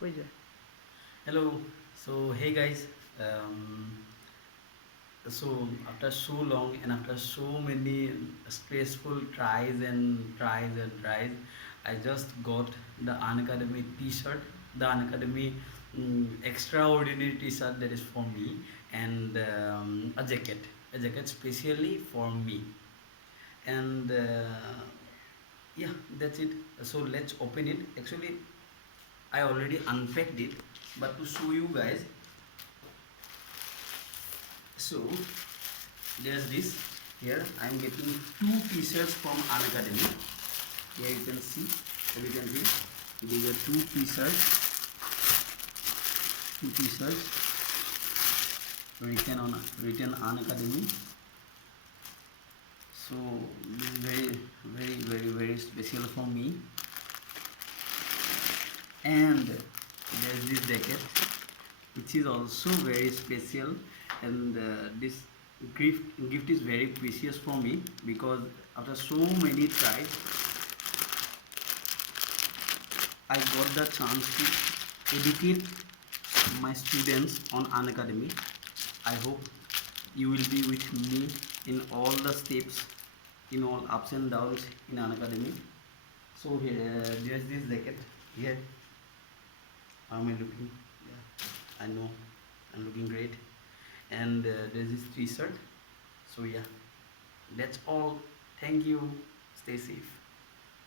কই যায়? Hello. So hey guys. Um, so after so long and after so many stressful tries, I just got the Unacademy T-shirt, the Unacademy extraordinary T-shirt that is for me, and a jacket specially for me, and yeah, that's it. So let's open it. Actually, I already unpacked it, but to show you guys, so there's this. Here I'm getting two t-shirts from Unacademy. Here you can see, these are two t-shirts written Unacademy. So this is very special for me. And there's this jacket which is also very special, and this gift is very precious for me because after so many tries I got the chance to educate my students on Unacademy. I hope you will be with me in all the steps, in all ups and downs in Unacademy. So here there's this jacket. Here, how am I looking? Yeah, I know I'm looking great. And there's this t-shirt. So yeah, that's all. Thank you. Stay safe.